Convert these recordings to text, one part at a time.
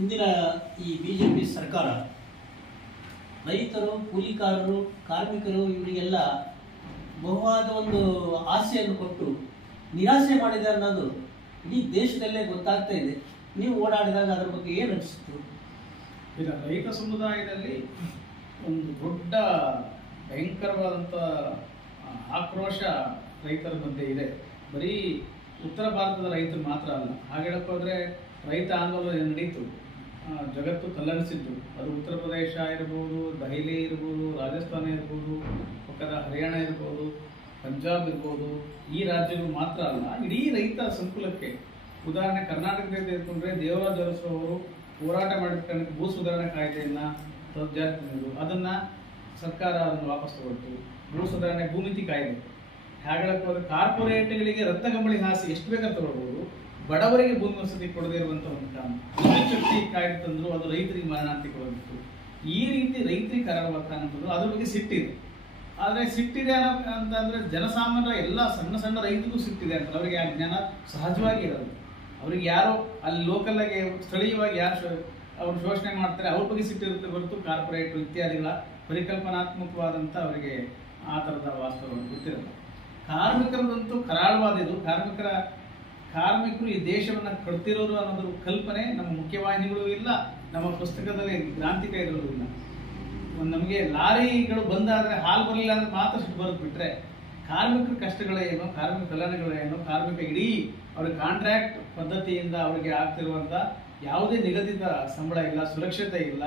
ಇಂದಿನ ಈ ಬಿಜೆಪಿ ಸರ್ಕಾರ ರೈತರು, ಕೂಲಿಕಾರರು, ಕಾರ್ಮಿಕರು ಇವರಿಗೆಲ್ಲ ಬಹುವಾದ ಒಂದು ಆಸೆಯನ್ನು ಕೊಟ್ಟು ನಿರಾಸೆ ಮಾಡಿದೆ ಅನ್ನೋದು ಇಡೀ ದೇಶದಲ್ಲೇ ಗೊತ್ತಾಗ್ತಾ ಇದೆ. ನೀವು ಓಡಾಡಿದಾಗ ಅದರ ಬಗ್ಗೆ ಏನು ಅನಿಸುತ್ತೆ? ಈಗ ರೈತ ಸಮುದಾಯದಲ್ಲಿ ಒಂದು ದೊಡ್ಡ ಭಯಂಕರವಾದಂಥ ಆಕ್ರೋಶ ರೈತರ ಮಧ್ಯೆ ಇದೆ. ಬರೀ ಉತ್ತರ ಭಾರತದ ರೈತರು ಮಾತ್ರ ಅಲ್ಲ, ಹಾಗೆ ಹೇಳಕ್ಕೋದ್ರೆ ರೈತ ಆಂದೋಲನ ನಡೀತು, ಜಗತ್ತು ತಲ್ಲಣಿಸಿದ್ದು. ಅದು ಉತ್ತರ ಪ್ರದೇಶ ಇರ್ಬೋದು, ದೆಹಲಿ ಇರ್ಬೋದು, ರಾಜಸ್ಥಾನ ಇರ್ಬೋದು, ಪಕ್ಕದ ಹರಿಯಾಣ ಇರ್ಬೋದು, ಪಂಜಾಬ್ ಇರ್ಬೋದು. ಈ ರಾಜ್ಯಗಳು ಮಾತ್ರ ಅಲ್ಲ, ಇಡೀ ರೈತ ಸಂಕುಲಕ್ಕೆ. ಉದಾಹರಣೆ ಕರ್ನಾಟಕದಲ್ಲಿ ತೆಗೆದುಕೊಂಡ್ರೆ ದೇವರಾಜ ಅರಸು ಅವರು ಹೋರಾಟ ಮಾಡಿದ ಭೂ ಸುಧಾರಣಾ ಕಾಯ್ದೆಯನ್ನು ಜಾರಿಗೆ ತಂದಿದ್ದು, ಅದನ್ನು ಸರ್ಕಾರ ಅದನ್ನು ವಾಪಸ್ ತಗೊಳ್ತು. ಭೂ ಸುಧಾರಣೆ ಭೂಮಿತಿ ಕಾಯ್ದೆ ಹೇಳಕ್ಕೋದ್ರೆ ಕಾರ್ಪೊರೇಟ್ಗಳಿಗೆ ರತ್ನಗಂಬಳಿ ಹಾಸಿ ಎಷ್ಟು ಬೇಕಾದ್ರೆ ತಗೊಳ್ಬೋದು, ಬಡವರಿಗೆ ಭೂಮಿ ವಸತಿ ಕೊಡದೇ ಇರುವಂಥ ಒಂದು ಕಾನೂನು. ವಿದ್ಯುತ್ ಶಕ್ತಿ ಕಾಯ್ದೆ ತಂದ್ರು, ಅದು ರೈತರಿಗೆ ಮಾರಣಾಂತಿಕ ಕೊಡಬೇಕು. ಈ ರೀತಿ ರೈತರಿಗೆ ಕರಾರುವ ಕಾನೂನು ಅದ್ರ ಬಗ್ಗೆ ಸಿಟ್ಟಿದೆ. ಆದರೆ ಸಿಟ್ಟಿದೆ ಅಂತಂದ್ರೆ ಜನಸಾಮಾನ್ಯರ ಎಲ್ಲ ಸಣ್ಣ ಸಣ್ಣ ರೈತರಿಗೂ ಸಿಟ್ಟಿದೆ ಅಂತ ಅವರಿಗೆ ಆ ಜ್ಞಾನ ಸಹಜವಾಗಿ ಇರೋದು. ಅವ್ರಿಗೆ ಯಾರೋ ಅಲ್ಲಿ ಲೋಕಲ್ ಆಗಿ ಸ್ಥಳೀಯವಾಗಿ ಯಾರು ಅವ್ರು ಶೋಷಣೆ ಮಾಡ್ತಾರೆ ಅವ್ರ ಬಗ್ಗೆ ಸಿಟ್ಟಿರುತ್ತೆ ಹೊರತು ಕಾರ್ಪೊರೇಟ್ ಇತ್ಯಾದಿಗಳ ಪರಿಕಲ್ಪನಾತ್ಮಕವಾದಂಥ ಅವರಿಗೆ ಆ ಥರದ ವಾಸ್ತವ ಗೊತ್ತಿರಲ್ಲ. ಕಾರ್ಮಿಕರದಂತೂ ಕರಾಳವಾದ ಇದು. ಕಾರ್ಮಿಕರು ಈ ದೇಶವನ್ನು ಕಟ್ತಿರೋರು ಅನ್ನೋದ್ರ ಕಲ್ಪನೆ ನಮ್ಮ ಮುಖ್ಯವಾಹಿನಿಗಳು ಇಲ್ಲ, ನಮ್ಮ ಪುಸ್ತಕದಲ್ಲಿ ಗ್ರಾಂಥಿಕ ಇರೋದು ಇಲ್ಲ. ನಮಗೆ ಲಾರಿಗಳು ಬಂದಾದರೆ ಹಾಲು ಬರಲಿಲ್ಲ ಅಂದ್ರೆ ಮಾತ್ರ ಸಿಟ್ಟು ಬರೋದು ಬಿಟ್ರೆ ಕಾರ್ಮಿಕರ ಕಷ್ಟಗಳೇನು, ಕಾರ್ಮಿಕ ಕಲ್ಯಾಣಗಳೇನು, ಕಾರ್ಮಿಕ ಇಡೀ ಅವ್ರ ಕಾಂಟ್ರಾಕ್ಟ್ ಪದ್ಧತಿಯಿಂದ ಅವರಿಗೆ ಆಗ್ತಿರುವಂಥ ಯಾವುದೇ ನಿಗದಿತ ಸಂಬಳ ಇಲ್ಲ, ಸುರಕ್ಷತೆ ಇಲ್ಲ,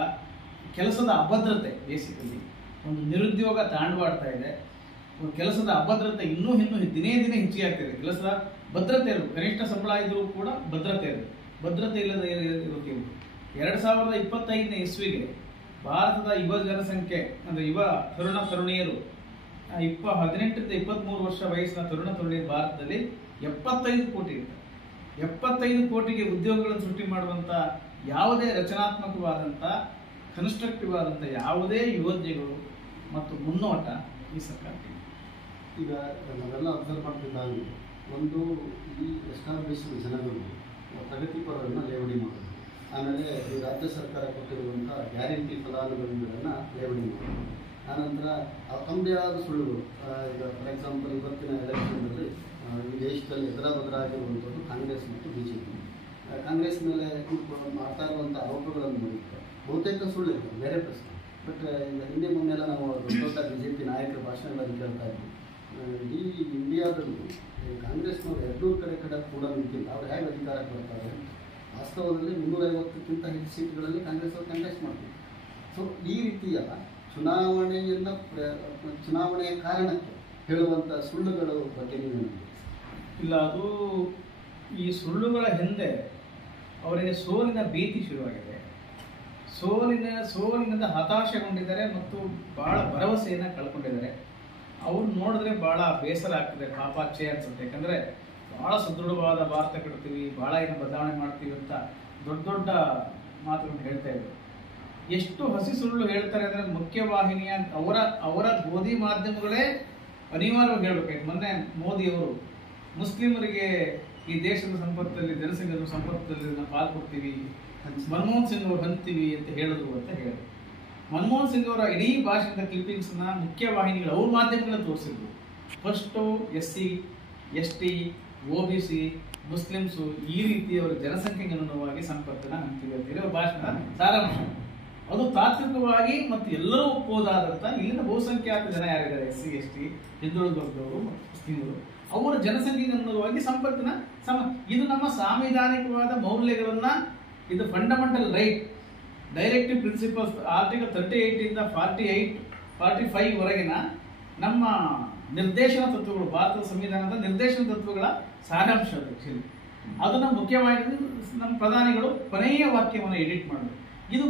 ಕೆಲಸದ ಅಭದ್ರತೆ. ಬೇಸಿಕಲಿ ಒಂದು ನಿರುದ್ಯೋಗ ತಾಂಡವಾಡ್ತಾ ಇದೆ. ಕೆಲಸದ ಅಭದ್ರತೆ ಇನ್ನೂ ದಿನೇ ದಿನೇ ಹೆಚ್ಚಿಗೆ ಆಗ್ತಿದೆ. ಕೆಲಸದ ಭದ್ರತೆ ಇರಬೇಕು, ಕನಿಷ್ಠ ಸಂಬಳ ಇದ್ರೂ ಕೂಡ ಭದ್ರತೆ ಇರಬೇಕು. ಭದ್ರತೆ ಇಲ್ಲದೆ ಇರೋಕೆ 2025ನೇ ಇಸ್ವಿಗೆ ಭಾರತದ ಯುವ ಜನಸಂಖ್ಯೆ ಅಂದರೆ ಯುವ ತರುಣಿಯರು 18ರಿಂದ 23 ವರ್ಷ ವಯಸ್ಸಿನ ತರುಣಿಯರು ಭಾರತದಲ್ಲಿ 75 ಕೋಟಿ ಇರ್ತಾರೆ. 75 ಕೋಟಿಗೆ ಉದ್ಯೋಗಗಳನ್ನು ಸೃಷ್ಟಿ ಮಾಡುವಂಥ ಯಾವುದೇ ರಚನಾತ್ಮಕವಾದಂಥ ಕನ್ಸ್ಟ್ರಕ್ಟಿವ್ ಆದಂಥ ಯಾವುದೇ ಯೋಜನೆಗಳು ಮತ್ತು ಮುನ್ನೋಟ ಈ ಸರ್ಕಾರಕ್ಕೆ. ಈಗ ನಾವೆಲ್ಲ ಅಬ್ಸರ್ವ್ ಮಾಡ್ತಿದ್ದಾಗ ಒಂದು ಈ ಎಸ್ಟಾಬ್ಲಿಷ್ ಜನಗಳು ಪ್ರಗತಿಪರರನ್ನು ಲೇವಡಿ ಮಾಡೋದು, ಆಮೇಲೆ ಈ ರಾಜ್ಯ ಸರ್ಕಾರ ಕೊಟ್ಟಿರುವಂಥ ಗ್ಯಾರಂಟಿ ಫಲಾನುಭವಿಗಳನ್ನು ಲೇವಡಿ ಮಾಡೋದು, ಆನಂತರ ತಮ್ಮದೇ ಆದ ಸುಳ್ಳುಗಳು. ಈಗ ಫಾರ್ ಎಕ್ಸಾಂಪಲ್ ಇವತ್ತಿನ ಎಲೆಕ್ಷನ್ನಲ್ಲಿ ಈ ದೇಶದಲ್ಲಿ ಎದುರಾಗಿರುವಂಥದ್ದು ಕಾಂಗ್ರೆಸ್ ಮತ್ತು ಬಿಜೆಪಿ. ಕಾಂಗ್ರೆಸ್ ಮೇಲೆ ಮಾಡ್ತಾ ಇರುವಂಥ ಆರೋಪಗಳನ್ನು ನೋಡಿದ್ರೆ ಬಹುತೇಕ ಸುಳ್ಳು, ಬೇರೆ ಪ್ರಶ್ನೆ. ಬಟ್ ಈಗ ಹಿಂದೆ ಮೊನ್ನೆಲ್ಲ ನಾವು ದೊಡ್ಡ ಬಿಜೆಪಿ ನಾಯಕರ ಭಾಷಣಗಳನ್ನು ಕೇಳ್ತಾ ಇದ್ವಿ. ಇಡೀ ಇಂಡಿಯಾದಲ್ಲೂ ಕಾಂಗ್ರೆಸ್ನವರು 200 ಕಡೆ ಕೂಡ ನಿಂತಿಲ್ಲ, ಅವ್ರು ಹೇಗೆ ಅಧಿಕಾರಕ್ಕೆ ಬರ್ತಾರೆ? ವಾಸ್ತವದಲ್ಲಿ 350ಕ್ಕಿಂತ ಹೆಚ್ಚು ಸೀಟ್ಗಳಲ್ಲಿ ಕಾಂಗ್ರೆಸ್ ಅವರು ಕಂಟೆಸ್ಟ್ ಮಾಡ್ತಾರೆ. ಸೊ ಈ ರೀತಿಯ ಚುನಾವಣೆಯ ಕಾರಣಕ್ಕೆ ಹೇಳುವಂಥ ಸುಳ್ಳುಗಳ ಬಗ್ಗೆ ನೀವೇನು? ಇಲ್ಲ, ಅದು ಈ ಸುಳ್ಳುಗಳ ಹಿಂದೆ ಅವರಿಗೆ ಸೋಲಿನ ಭೀತಿ ಶುರುವಾಗಿದೆ. ಸೋಲಿನಿಂದ ಹತಾಶೆಗೊಂಡಿದ್ದಾರೆ ಮತ್ತು ಬಹಳ ಭರವಸೆಯನ್ನು ಕಳ್ಕೊಂಡಿದ್ದಾರೆ. ಅವ್ರು ನೋಡಿದ್ರೆ ಬಹಳ ಬೇಸರ ಆಗ್ತದೆ, ಪಾಪಾಚೆ ಅನ್ಸುತ್ತೆ. ಯಾಕಂದರೆ ಭಾಳ ಸುದೃಢವಾದ ಭಾರತ ಕಟ್ತೀವಿ, ಭಾಳ ಏನು ಬದಲಾವಣೆ ಮಾಡ್ತೀವಿ ಅಂತ ದೊಡ್ಡ ದೊಡ್ಡ ಮಾತುಗಳನ್ನು ಹೇಳ್ತಾ ಇದ್ರು. ಎಷ್ಟು ಹಸಿ ಸುಳ್ಳು ಹೇಳ್ತಾರೆ ಅಂದರೆ ಮುಖ್ಯವಾಹಿನಿಯ ಅವರ ಗೋಧಿ ಮಾಧ್ಯಮಗಳೇ ಅನಿವಾರ್ಯವಾಗಿ ಹೇಳ್ಬೇಕಾಯ್ತು. ಮೊನ್ನೆ ಮೋದಿಯವರು ಮುಸ್ಲಿಮರಿಗೆ ಈ ದೇಶದ ಸಂಪತ್ತಲ್ಲಿ, ಜನಸಂಖ್ಯೆಯ ಸಂಪತ್ತಲ್ಲಿ ನಾವು ಪಾಲು ಕೊಡ್ತೀವಿ, ಮನಮೋಹನ್ ಸಿಂಗ್ ಅವರು ಹಂತೀವಿ ಅಂತ ಹೇಳಿದ್ರು ಅಂತ ಹೇಳಿದ್ರು. ಮನಮೋಹನ್ ಸಿಂಗ್ ಅವರ ಇಡೀ ಭಾಷಣದ ಕ್ಲಿಪ್ಪಿಂಗ್ಸ್ನ ಮುಖ್ಯವಾಹಿನಿಗಳು ಅವ್ರ ಮಾಧ್ಯಮಗಳನ್ನ ತೋರಿಸಿದ್ರು. First SC, ST, OBC, Muslims ಈ ರೀತಿ ಅವರ ಜನಸಂಖ್ಯೆಗೆ ಅನುಗುಣವಾಗಿ ಸಂಪತ್ತನ್ನು ಹಂತೀವಿ ಅಂತ ಹೇಳಿ ಭಾಷಣದ ಸಾರಾಂಶ. ಅದು ತಾತ್ವಿಕವಾಗಿ ಮತ್ತು ಎಲ್ಲರೂ ಒಪ್ಪೋದಾದಂಥ ಇಲ್ಲಿನ ಬಹುಸಂಖ್ಯಾತ ಜನ ಯಾರಿದ್ದಾರೆ, SC, ST, ಹಿಂದುಳಿದ ವರ್ಗದವರು ಮತ್ತು ಮುಸ್ಲಿಮರು, ಅವರ ಜನಸಂಖ್ಯೆಗೆ ಅನುಗುಣವಾಗಿ ಸಂಪತ್ತಿನ ಇದು ನಮ್ಮ ಸಾಂವಿಧಾನಿಕವಾದ ಮೌಲ್ಯಗಳನ್ನು, ಇದು fundamental right, directive principles, article 38 45 ವರೆಗಿನ ನಮ್ಮ ನಿರ್ದೇಶನ ತತ್ವಗಳು, ಭಾರತದ ಸಂವಿಧಾನದ ನಿರ್ದೇಶನ ತತ್ವಗಳ ಸಾರಾಂಶ. ಅದನ್ನು ಮುಖ್ಯವಾಗಿ ನಮ್ಮ ಪ್ರಧಾನಿಗಳು ಕೊನೆಯ ವಾಕ್ಯವನ್ನು ಎಡಿಟ್ ಮಾಡಬೇಕು. ಇದು